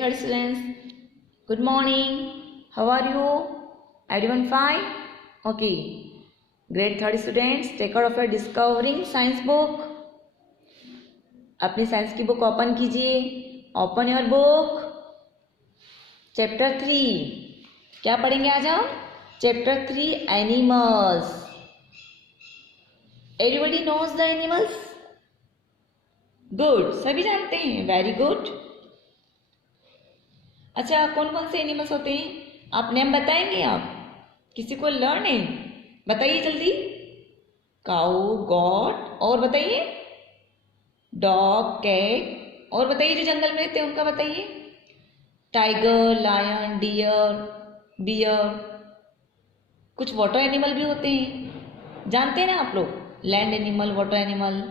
third students, good morning. How are you? Everyone fine? Okay. Grade third students, take out of your discovering science book. अपनी science की book open कीजिए. Open your book. Chapter 3. क्या पढ़ेंगे आज हम? Chapter 3 animals. Everybody knows the animals? Good, सभी जानते हैं. Very good. अच्छा, कौन कौन से एनिमल्स होते हैं? आप नेम बताएंगे? आप किसी को लर्न है? बताइए जल्दी. काऊ, गॉट, और बताइए. डॉग, कैट, और बताइए जो जंगल में रहते हैं उनका बताइए. Tiger, lion, deer, bear. कुछ वाटर एनिमल भी होते हैं, जानते हैं ना आप लोग? Land animal, water animal.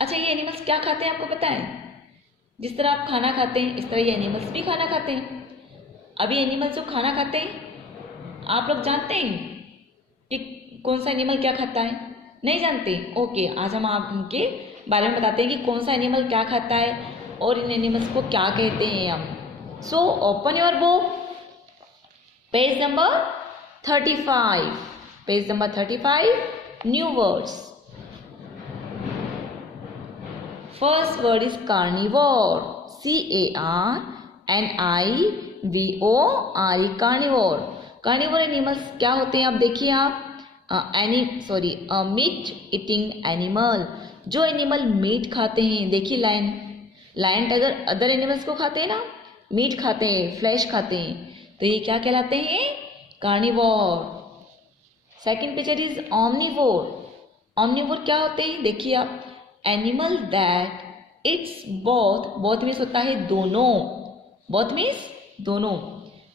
अच्छा, ये एनिमल्स क्या खाते हैं आपको पता है? जिस तरह आप खाना खाते हैं इस तरह ये एनिमल्स भी खाना खाते हैं. अभी एनिमल्स जो खाना खाते हैं आप लोग जानते हैं कि कौन सा एनिमल क्या खाता है? नहीं जानते? ओके, आज हम आप इनके बारे में बताते हैं कि कौन सा एनिमल क्या खाता है और इन एनिमल्स को क्या कहते हैं हम. So open your book. Page number 35. Page number 35. New words. First word is carnivore. C-A-R-N-I-V-O-R-E. carnivore. Carnivore animals क्या होते हैं? आप देखिए. आप मीट ईटिंग एनिमल. जो एनिमल मीट खाते हैं. देखिए lion, lion tiger other animals को खाते हैं ना, मीट खाते हैं, फ्लैश खाते हैं, तो ये क्या कहलाते हैं? कार्निवोर. Second picture is ऑमनिवोर. ऑमनिवोर क्या होते हैं? देखिए आप. Animal that it's both means होता है दोनों. बोथ मीन्स दोनों.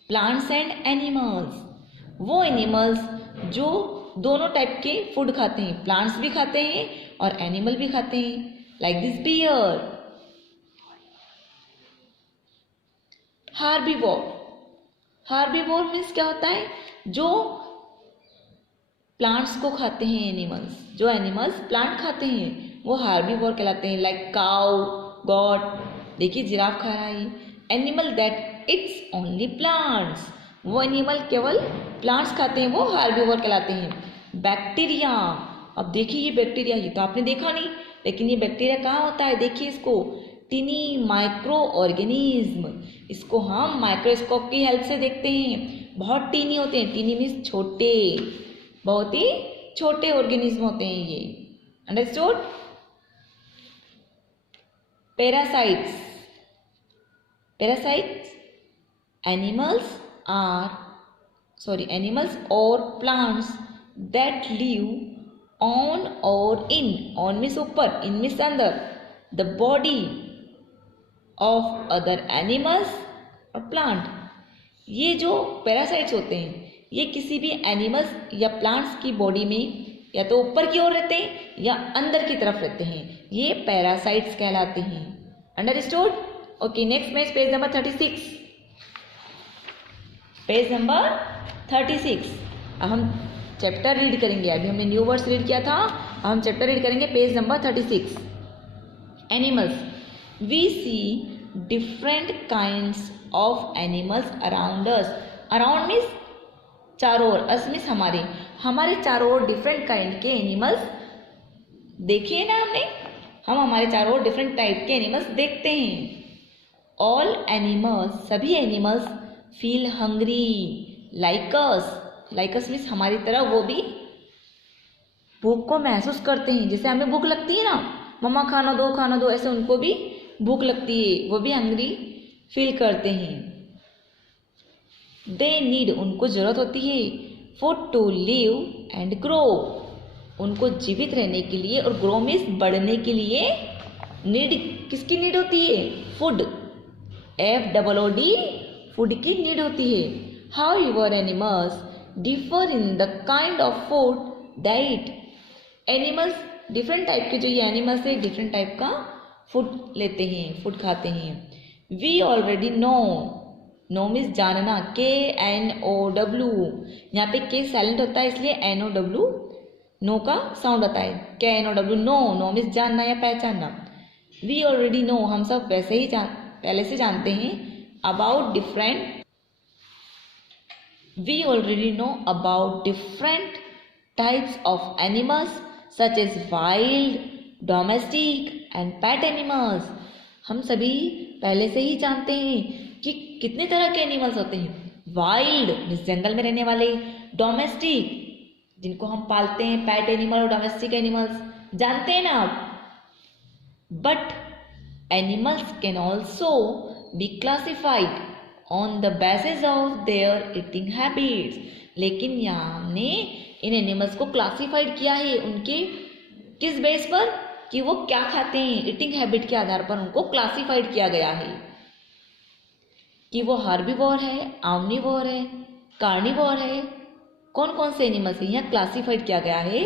Plants and animals. वो एनिमल्स जो दोनों टाइप के फूड खाते हैं. प्लांट्स भी खाते हैं और एनिमल भी खाते हैं. Like this bear. Herbivore. Herbivore means क्या होता है? जो प्लांट्स को खाते हैं एनिमल्स. जो एनिमल्स प्लांट खाते हैं वो हार्बीवोर कहलाते हैं. Like cow, got. देखिए जिराफ खा रहा है. Animal that it's only plants. वो एनिमल केवल प्लांट्स खाते हैं, वो हार्बीवोर कहलाते हैं. बैक्टीरिया. अब देखिए ये बैक्टीरिया, ये तो आपने देखा नहीं, लेकिन ये बैक्टीरिया कहाँ होता है? देखिए इसको. टिनी माइक्रो ऑर्गेनिज्म. इसको हम माइक्रोस्कोप की हेल्प से देखते हैं. बहुत टीनी होते हैं. टीनी मीन्स छोटे, बहुत ही छोटे ऑर्गेनिज्म होते हैं ये. Understood? Parasites. Parasites. Animals or plants that live on or in. On means ऊपर, in means अंदर. The body of other animals or plant. ये जो parasites होते हैं ये किसी भी एनिमल्स या प्लांट्स की बॉडी में या तो ऊपर की ओर रहते हैं या अंदर की तरफ रहते हैं. ये पैरासाइट्स कहलाते हैं. अंडरस्टूड? ओके, नेक्स्ट में पेज नंबर 36. Page number 36. अब हम चैप्टर रीड करेंगे. अभी हमने न्यू वर्ड्स रीड किया था, अब हम चैप्टर रीड करेंगे. Page number 36. Animals. We see different kinds of animals around us. Around means चारों ओर. अस मीन्स हमारे. हमारे चारों ओर डिफरेंट काइंड के एनिमल्स देखिए ना हमने. हम हमारे चारों ओर डिफरेंट टाइप के एनिमल्स देखते हैं. All animals. सभी animals feel hungry like us. Like us means हमारी तरह वो भी भूख को महसूस करते हैं. जैसे हमें भूख लगती है ना, मम्मा खाना दो, ऐसे उनको भी भूख लगती है. वो भी हंग्री फील करते हैं. They need. उनको जरूरत होती है. Food to live and grow. उनको जीवित रहने के लिए और ग्रो मीन्स बढ़ने के लिए. नीड किसकी नीड होती है? फूड. FOOD. फूड की नीड होती है. How your animals differ in the kind of food they eat. Animals different type के जो ये एनिमल्स है डिफरेंट टाइप का फूड लेते हैं, फूड खाते हैं. We already know. Know means जानना. KNOW. यहाँ पे के साइलेंट होता है इसलिए NOW नो का साउंड आता है. KNOW. नो. नो मीन्स जानना या पहचानना. We already know. हम सब वैसे ही पहले से जानते हैं about different We already know about different types of animals such as wild, domestic and pet animals. हम सभी पहले से ही जानते हैं कि कितने तरह के एनिमल्स होते हैं. वाइल्ड मीन्स जंगल में रहने वाले, डोमेस्टिक जिनको हम पालते हैं, पैट एनिमल और डोमेस्टिक एनिमल्स जानते हैं ना आप. But animals can also be classified on the basis of their eating habits. लेकिन यहाँ हमने इन एनिमल्स को क्लासिफाइड किया है उनके किस बेस पर, कि वो क्या खाते हैं. ईटिंग हैबिट के आधार पर उनको क्लासिफाइड किया गया है कि वो हार्बीवोर है, ऑमनीवोर है, कार्निवोर है. कौन कौन से एनिमल्स हैं यहाँ क्लासिफाइड किया गया है.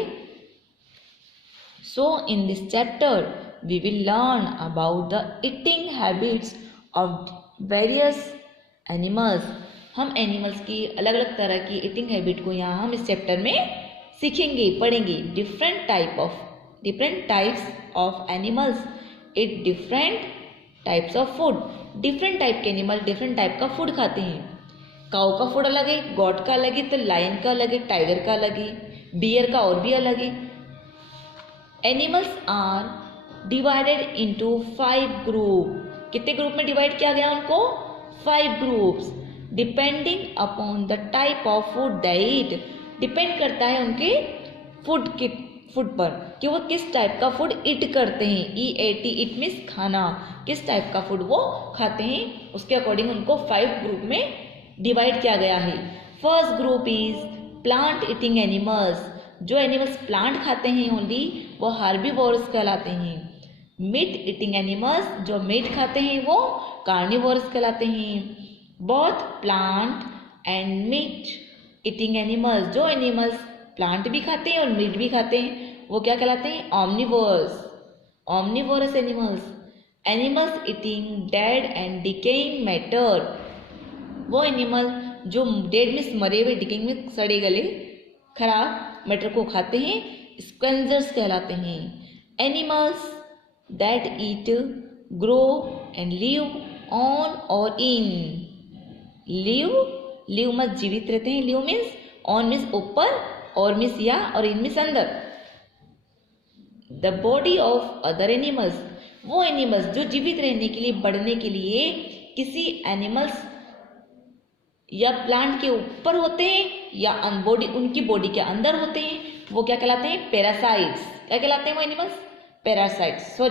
So in this chapter we will learn about the eating habits of various animals. हम एनिमल्स की अलग अलग तरह की ईटिंग हैबिट को यहाँ हम इस चैप्टर में सीखेंगे, पढ़ेंगे. Different types of animals it different types of food. Different type के एनिमल डिफरेंट टाइप का फूड खाते हैं. काऊ का फूड अलग है, गॉट का अलग है, तो लायन का अलग है, टाइगर का अलग है, बियर का और भी अलग है. Animals are divided into 5 group. कितने ग्रुप में डिवाइड किया गया उनको? 5 groups. Depending upon the type of food they eat. Depend करता है उनके फूड पर कि वो किस टाइप का फूड ईट करते हैं. EAT इट मीन्स खाना. किस टाइप का फूड वो खाते हैं उसके अकॉर्डिंग उनको 5 ग्रुप में डिवाइड किया गया है. First group is plant eating animals. जो एनिमल्स प्लांट खाते हैं ओनली वो हार्बीवोरस कहलाते हैं. मीट ईटिंग एनिमल्स जो मीट खाते हैं वो कार्निवोरस कहलाते हैं. Both plant and meat eating animals, जो एनिमल्स प्लांट भी खाते हैं और मीट भी खाते हैं वो क्या कहलाते हैं? Omnivorous animals. Animals eating dead and decaying matter. वो एनिमल जो डेड मीन्स मरे हुए, डिकेइंग में सड़े गले खराब मैटर को खाते हैं स्क्वेंजर्स कहलाते हैं. Animals that eat grow and live on और इन. लिव मत जीवित रहते हैं. लिव मीन्स ऑन मीन्स ऊपर, और मीन्स या, और इन मीन्स अंदर. The body of other animals. वो एनिमल्स जो जीवित रहने के लिए, बढ़ने के लिए किसी एनिमल्स या प्लांट के ऊपर होते हैं या उनकी बॉडी के अंदर होते हैं वो क्या कहलाते हैं? पैरासाइट्स. क्या कहलाते हैं वो एनिमल्स? पैरासाइट्स.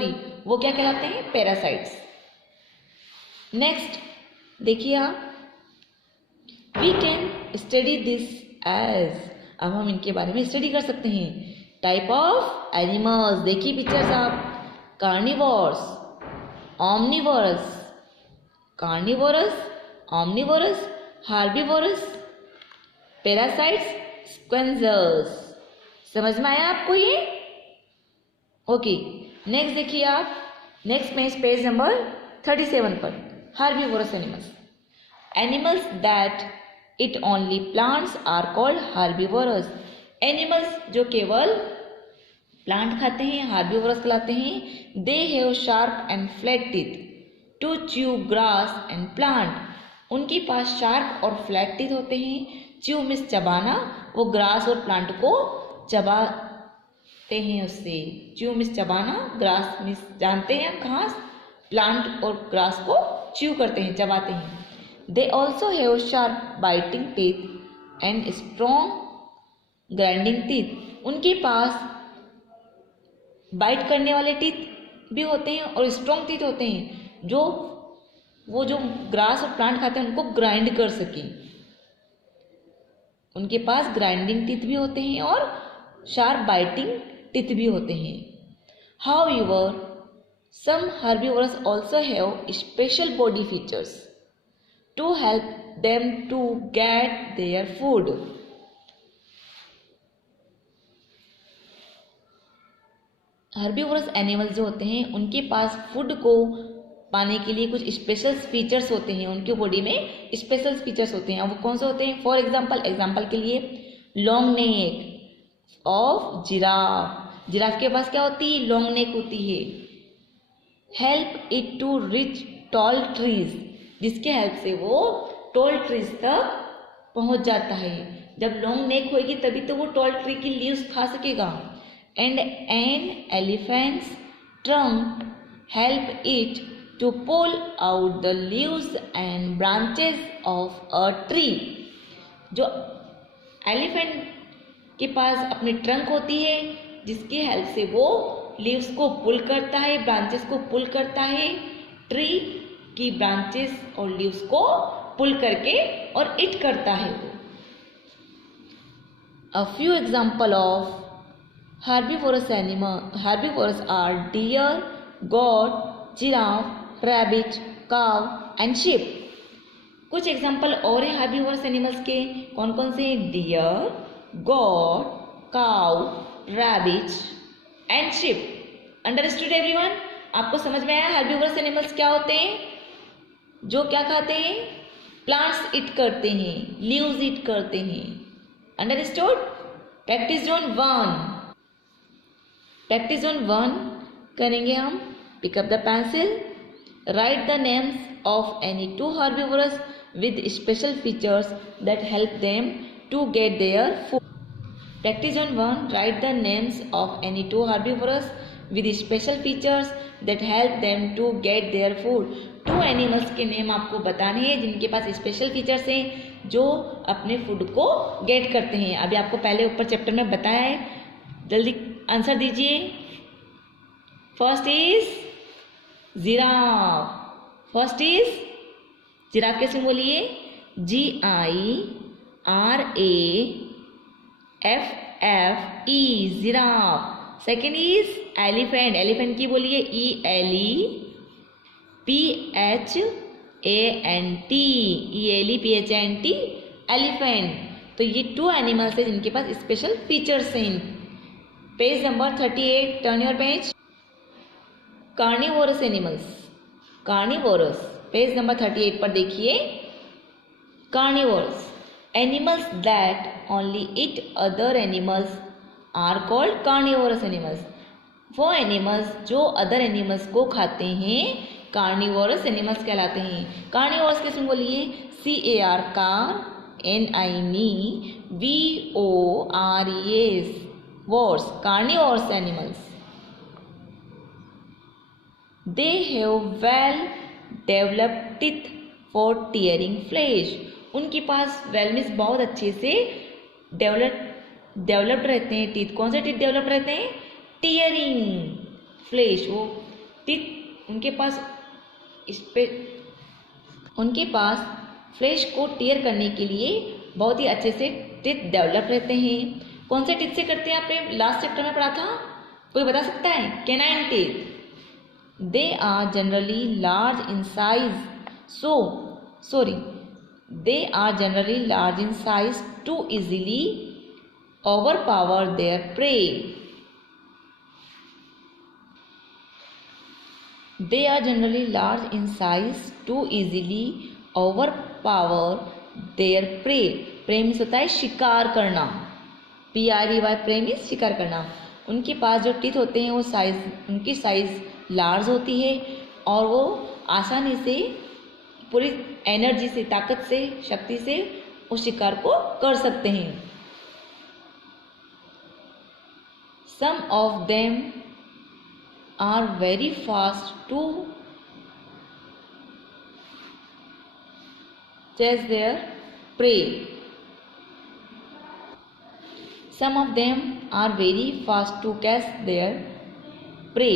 वो क्या कहलाते हैं? पैरासाइट्स. नेक्स्ट देखिए आप, we can study this as. अब हम इनके बारे में स्टडी कर सकते हैं. टाइप ऑफ एनिमल्स देखिए पिक्चर्स आप. Carnivores, omnivorous, herbivorous, parasites, scavengers. समझ में आया आपको ये? ओके. नेक्स्ट देखिए आप, नेक्स्ट पेज नंबर 37 पर. Herbivorous animals. Animals that eat only plants are called herbivorous. Animals जो केवल प्लांट खाते हैं हार्बीवोरस कहलाते हैं. They have sharp and flat teeth to chew grass and plant. उनके पास शार्प और फ्लैट टीथ होते हैं. च्यू मीन्स चबाना, वो ग्रास और प्लांट को चबाते हैं उससे. च्यू मीन्स चबाना, ग्रास मीन्स जानते हैं हम घास, प्लांट और ग्रास को च्यू करते हैं, चबाते हैं. They also have sharp biting teeth and strong grinding teeth. उनके पास बाइट करने वाले टीथ भी होते हैं और स्ट्रॉन्ग टीथ होते हैं जो ग्रास और प्लांट खाते हैं उनको ग्राइंड कर सकें. उनके पास ग्राइंडिंग टीथ भी होते हैं और शार्प बाइटिंग टीथ भी होते हैं. However some herbivores also have special body features to help them to get their food. Herbivorous animals जो होते हैं उनके पास फूड को पाने के लिए कुछ स्पेशल फीचर्स होते हैं. उनके बॉडी में स्पेशल फीचर्स होते हैं. वो कौन से होते हैं? फॉर एग्जाम्पल के लिए लॉन्ग नेक ऑफ जिराफ के पास क्या होती है? लॉन्ग नेक होती है. Help it to reach tall trees, जिसके हेल्प से वो टॉल ट्रीज तक पहुंच जाता है। जब लॉन्ग नेक होगी तभी तो वो टॉल ट्री की लीव्स खा सकेगा। And an elephant's trunk help it to pull out the leaves and branches of a tree. जो एलिफेंट के पास अपनी ट्रंक होती है जिसकी हेल्प से वो लीव्स को पुल करता है, ब्रांचेस को पुल करता है, ट्री की ब्रांचेस और लीव्स को पुल करके और इट करता है वो। A few example of herbivorous are deer, goat, giraffe, rabbit, cow and sheep। कुछ एग्जाम्पल और हैं हर्बीवोरस एनिमल्स के। कौन कौन से हैं? Deer, goat, cow, rabbit and sheep. Understood everyone? आपको समझ में आया हर्बीवोरस एनिमल्स क्या होते हैं? जो क्या खाते हैं? प्लांट्स ईट करते हैं, लीव्स ईट करते हैं। Understood? Practice zone 1। Practice zone 1 करेंगे हम। Pick up the pencil, write the names of any 2 herbivores with special features that help them to get their food। Practice on 1. Write the names of any 2 herbivores with special features that help them to get their food। 2 animals के name आपको बताने हैं जिनके पास special features हैं जो अपने food को गेट करते हैं। अभी आपको पहले ऊपर चैप्टर में बताया है, जल्दी आंसर दीजिए। First is giraffe. First is giraffe, कैसे बोलिए? GIRAFFE, giraffe. Second is elephant. Elephant की बोलिए ELEPHANT, एलिफेंट। तो ये 2 एनिमल्स हैं जिनके पास स्पेशल फीचर्स हैं। Page number 38, turn your page. Carnivorous animals. Carnivorous, page number 38 पर देखिए। Carnivorous animals that only eat other animals are called carnivorous animals. वो एनिमल्स जो अदर एनिमल्स को खाते हैं कार्निवोरस एनिमल्स कहलाते हैं। कार्निवोरस कैसे बोलिए? CAR, car, NINEVORES, verse, carnivorous animals. They have well developed teeth for tearing flesh। उनके पास वेल मीन्स बहुत अच्छे से डेवलप्ड रहते हैं टीथ। कौन से टीथ डेवलप रहते हैं? Tearing flash. वो टीथ उनके पास फ्लेश को टीयर करने के लिए बहुत ही अच्छे से टीथ डेवलप रहते हैं। कौन से टीथ से करते हैं? आपने लास्ट चैप्टर में पढ़ा था, कोई बता सकता है? Canine teeth. They are generally large in size to easily overpower their prey। They are generally large in size to easily overpower their prey। prey means होता है शिकार करना। PREY, prey मीन्स शिकार करना। उनके पास जो टीथ होते हैं वो उनकी साइज लार्ज होती है और वो आसानी से पूरी एनर्जी से, ताकत से, शक्ति से उस शिकार को कर सकते हैं। Some of them are very fast to chase their prey. Some of them are very fast to catch their prey.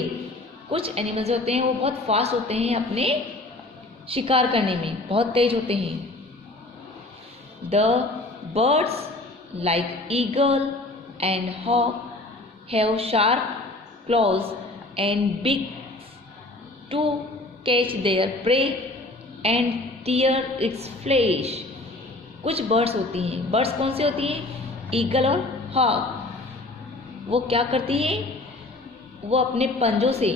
कुछ एनिमल्स होते हैं वो बहुत फास्ट होते हैं अपने शिकार करने में, बहुत तेज होते हैं। The birds like eagle and hawk have sharp claws and beaks to catch their prey and tear its flesh. कुछ बर्ड्स होती हैं, बर्ड्स कौन सी होती हैं? ईगल और हॉक। वो क्या करती हैं? वो अपने पंजों से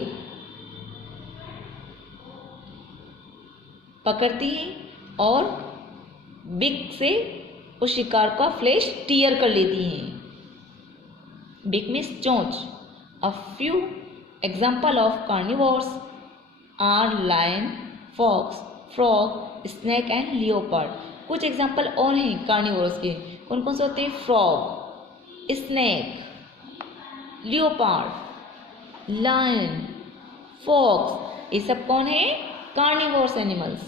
पकड़ती है और बिक से उस शिकार का फ्लेश टीयर कर लेती हैं। बिक मीन्स चोंच। A few example of carnivores are lion, fox, frog, snake and leopard. कुछ एग्जाम्पल और हैं कार्निवोरस के, कौन कौन से होते हैं? Frog, snake, leopard, lion, fox, ये सब कौन है? Carnivorous animals.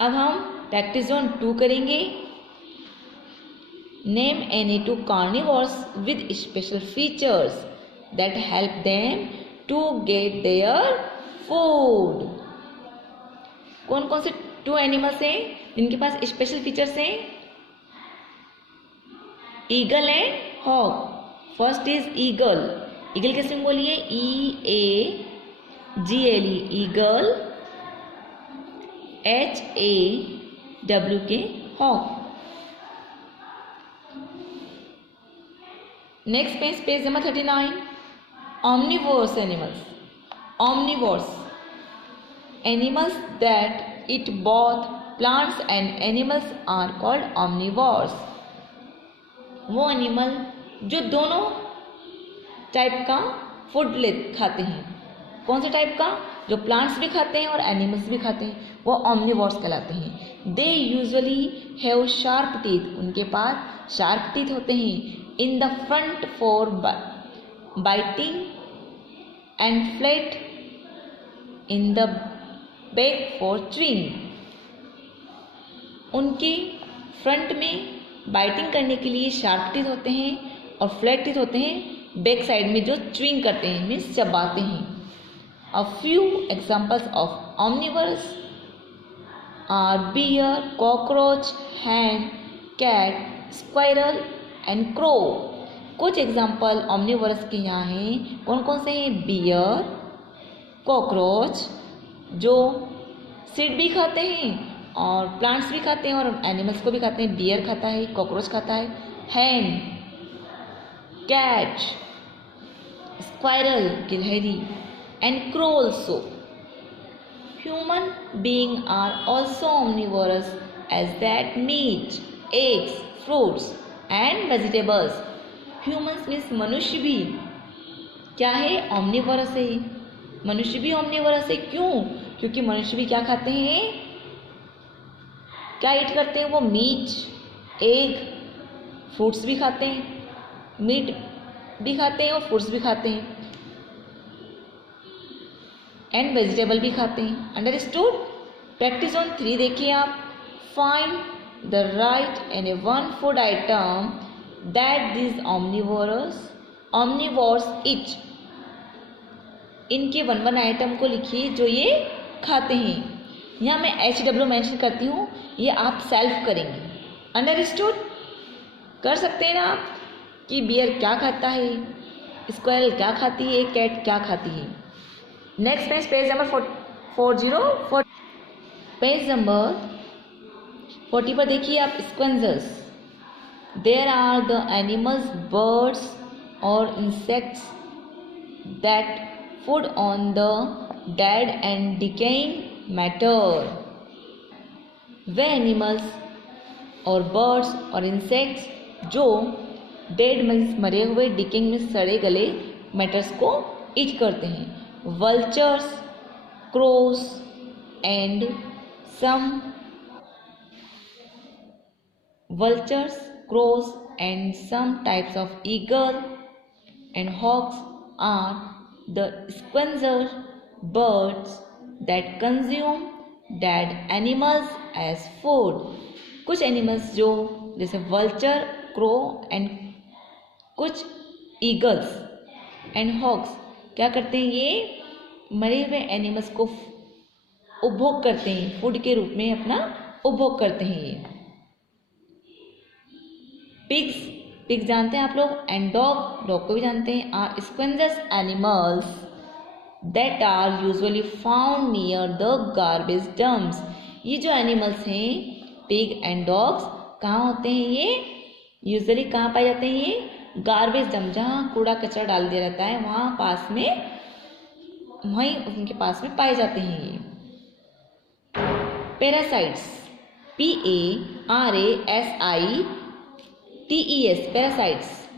अब हम प्रैक्टिस जोन 2 करेंगे। Name any 2 carnivorous with special features that help them to get their food. कौन कौन से 2 एनिमल्स हैं जिनके पास स्पेशल फीचर्स हैं? Eagle and hawk. First is eagle. Eagle कैसे बोलिए? EAGLE, eagle, HAWK, hawk. Next page number 39। omnivorous animals. Omnivores, animals that eat both plants and animals are called omnivores. वो एनिमल जो दोनों type का food खाते हैं। कौन से टाइप का? जो प्लांट्स भी खाते हैं और एनिमल्स भी खाते हैं, वो omnivores कहलाते हैं। They usually have sharp teeth, उनके पास शार्प टीथ होते हैं। In the front for biting and flat in the back for chewing. उनके फ्रंट में बाइटिंग करने के लिए शार्प टीथ होते हैं और फ्लैट टीथ होते हैं बैक साइड में, जो च्यूइंग करते हैं, मीन्स चबाते हैं। A few examples of omnivores are bear, cockroach, hen, cat, squirrel and crow. कुछ एग्जाम्पल omnivores के यहाँ हैं। कौन कौन से हैं? बियर, कॉकरोच जो सीड भी खाते हैं और प्लांट्स भी खाते हैं और एनिमल्स को भी खाते हैं। बियर खाता है, कॉकरोच खाता है, हैन, कैट, स्क्वायरल गिलहरी and crow also. Human being are also omnivorous as that meat, eggs, fruits and vegetables. Humans means मनुष्य भी क्या है? omnivorous है। मनुष्य भी omnivorous है। क्यों? क्योंकि मनुष्य भी क्या खाते हैं? क्या ईट करते हैं? वो मीट, एग, फ्रूट्स भी खाते हैं, मीट भी खाते हैं और फ्रूट्स भी खाते हैं, एंड वेजिटेबल भी खाते हैं। अंडरस्टूड? प्रैक्टिस ऑन 3 देखिए आप। Find the right and one food item that this omnivores ईट। इनके 1 आइटम को लिखिए जो ये खाते हैं। यहाँ मैं HW मेंशन करती हूँ, ये आप सेल्फ करेंगे। अंडरस्टूड? कर सकते हैं ना आप कि बियर क्या खाता है, स्क्वायरल क्या खाती है, कैट क्या खाती है। Next page number 40 page number 40 पर देखिए आप। Scavengers, there are the animals, birds और insects that food on the dead and decaying matter. वे एनिमल्स और बर्ड्स और इंसेक्ट्स जो डेड मीन्स मरे हुए, डिकेइंग मीन्स सड़े गले मैटर्स को ईट करते हैं। Vultures, crows and some types of eagle and hawks are the scavenger birds that consume dead animals as food. कुछ एनिमल्स जो जैसे वल्चर, क्रो एंड कुछ ईगल्स एंड हॉक्स क्या करते हैं? ये मरे हुए एनिमल्स को उपभोग करते हैं, फूड के रूप में अपना उपभोग करते हैं। ये पिग्स जानते हैं आप लोग, एंड डॉग को भी जानते हैं, are scavengers animals that are usually found near the garbage dumps. ये जो एनिमल्स हैं पिग एंड डॉग्स कहाँ होते हैं? ये यूजुअली कहाँ पाए जाते हैं? ये गार्बेज डंप, जहाँ कूड़ा कचरा डाल दिया रहता है वहाँ पास में, वहीं उनके पास में पाए जाते हैं ये। Parasites, PARASITES, parasites,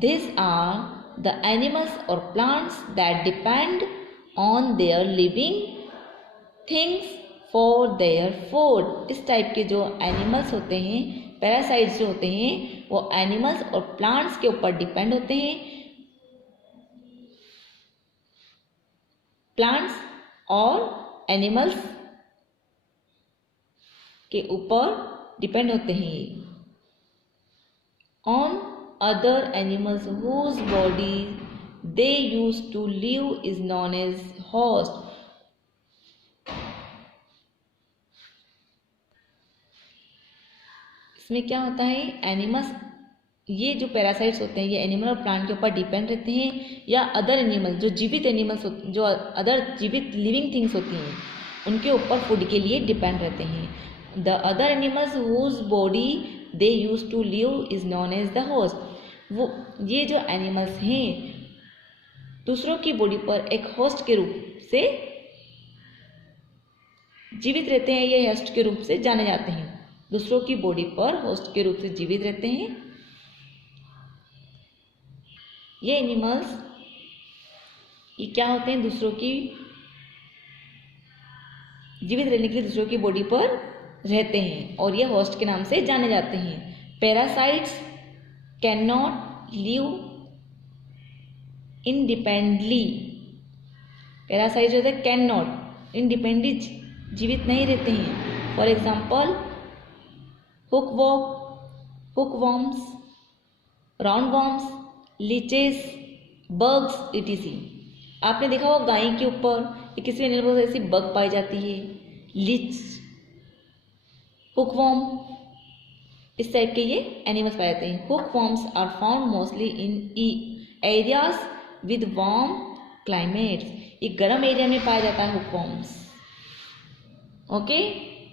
these are the animals or plants that depend on their living things for their food. इस टाइप के जो एनिमल्स होते हैं, पैरासाइट्स जो होते हैं, वो एनिमल्स और प्लांट्स के ऊपर डिपेंड होते हैं। प्लांट्स और एनिमल्स के ऊपर डिपेंड होते हैं on other animals whose body they use to live is known as host. इसमें क्या होता है, एनिमल्स, ये जो पैरासाइट्स होते हैं ये एनिमल और प्लांट के ऊपर डिपेंड रहते हैं, या अदर एनिमल जो जीवित एनिमल्स होते, जो अदर जीवित लिविंग थिंग्स होती हैं उनके ऊपर फूड के लिए डिपेंड रहते हैं। The other animals whose body they use to live is known as the host. वो ये जो एनिमल्स हैं दूसरों की बॉडी पर एक होस्ट के रूप से जीवित रहते हैं, ये होस्ट के रूप से जाने जाते हैं। दूसरों की बॉडी पर होस्ट के रूप से जीवित रहते हैं। ये एनिमल्स ये क्या होते हैं, दूसरों की जीवित रहने के लिए दूसरों की बॉडी पर रहते हैं और ये होस्ट के नाम से जाने जाते हैं। Parasites can not live independently. Parasite जो होते हैं कैन नॉट इंडिपेंडेंटली जीवित नहीं रहते हैं। For example hookworms, roundworms, leeches, bugs etc। आपने देखा होगा गाय के ऊपर या किसी एनिमल पर ऐसी बग पाई जाती है, लीच, हुकवॉर्म, इस टाइप के ये एनिमल्स पाए जाते हैं। Hookworms are found mostly in areas with warm climates. ये गर्म एरिया में पाया जाता है हुकवॉर्म्स। ओके